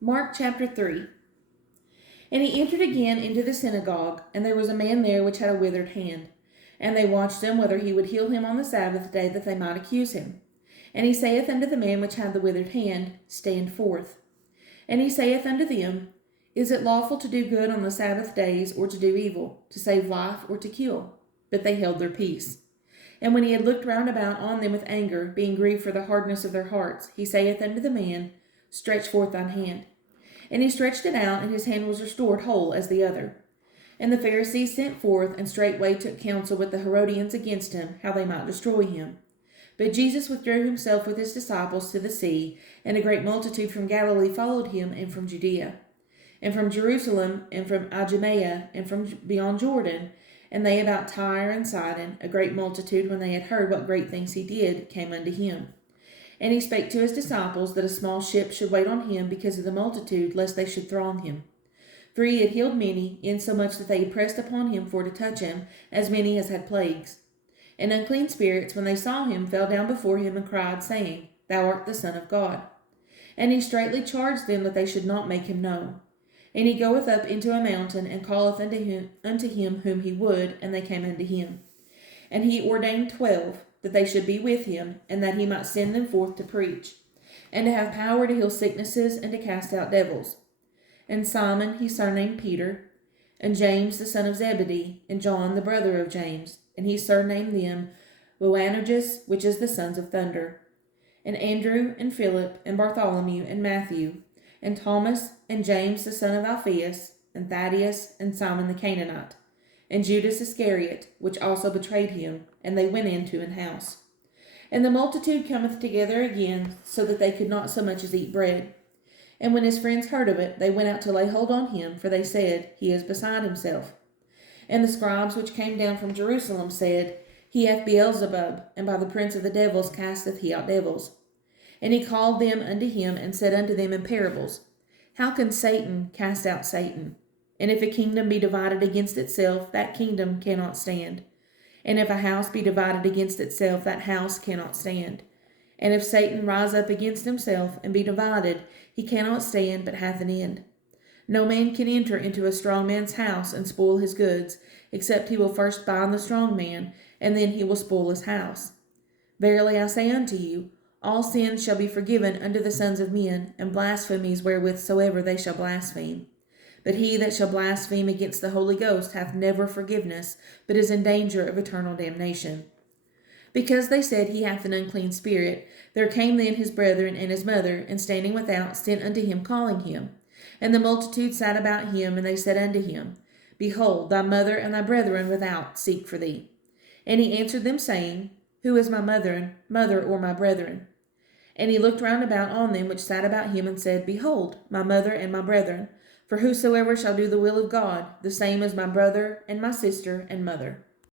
Mark chapter 3. And he entered again into the synagogue, and there was a man there which had a withered hand. And they watched him whether he would heal him on the Sabbath day, that they might accuse him. And he saith unto the man which had the withered hand, Stand forth. And he saith unto them, Is it lawful to do good on the Sabbath days, or to do evil, to save life, or to kill? But they held their peace. And when he had looked round about on them with anger, being grieved for the hardness of their hearts, he saith unto the man, Stretch forth thine hand. And he stretched it out, and his hand was restored whole as the other. And the Pharisees sent forth, and straightway took counsel with the Herodians against him, how they might destroy him. But Jesus withdrew himself with his disciples to the sea, and a great multitude from Galilee followed him, and from Judea, and from Jerusalem, and from Idumea, and from beyond Jordan. And they about Tyre and Sidon, a great multitude, when they had heard what great things he did, came unto him. And he spake to his disciples that a small ship should wait on him because of the multitude, lest they should throng him. For he had healed many, insomuch that they pressed upon him for to touch him, as many as had plagues. And unclean spirits, when they saw him, fell down before him and cried, saying, Thou art the Son of God. And he straitly charged them that they should not make him known. And he goeth up into a mountain, and calleth unto him whom he would, and they came unto him. And he ordained 12, that they should be with him, and that he might send them forth to preach, and to have power to heal sicknesses, and to cast out devils. And Simon he surnamed Peter, and James the son of Zebedee, and John the brother of James, and he surnamed them Boanerges, which is the sons of thunder, and Andrew, and Philip, and Bartholomew, and Matthew, and Thomas, and James the son of Alphaeus, and Thaddeus, and Simon the Canaanite, and Judas Iscariot, which also betrayed him, and they went into an house. And the multitude cometh together again, so that they could not so much as eat bread. And when his friends heard of it, they went out to lay hold on him, for they said, He is beside himself. And the scribes which came down from Jerusalem said, He hath Beelzebub, and by the prince of the devils casteth he out devils. And he called them unto him, and said unto them in parables, How can Satan cast out Satan? And if a kingdom be divided against itself, that kingdom cannot stand. And if a house be divided against itself, that house cannot stand. And if Satan rise up against himself and be divided, he cannot stand, but hath an end. No man can enter into a strong man's house and spoil his goods, except he will first bind the strong man, and then he will spoil his house. Verily I say unto you, all sins shall be forgiven unto the sons of men, and blasphemies wherewith soever they shall blaspheme. But he that shall blaspheme against the Holy Ghost hath never forgiveness, but is in danger of eternal damnation. Because they said he hath an unclean spirit, there came then his brethren and his mother, and standing without sent unto him, calling him. And the multitude sat about him, and they said unto him, Behold, thy mother and thy brethren without seek for thee. And he answered them, saying, Who is my mother, or my brethren? And he looked round about on them which sat about him, and said, Behold, my mother and my brethren. For whosoever shall do the will of God, the same is my brother, and my sister, and mother.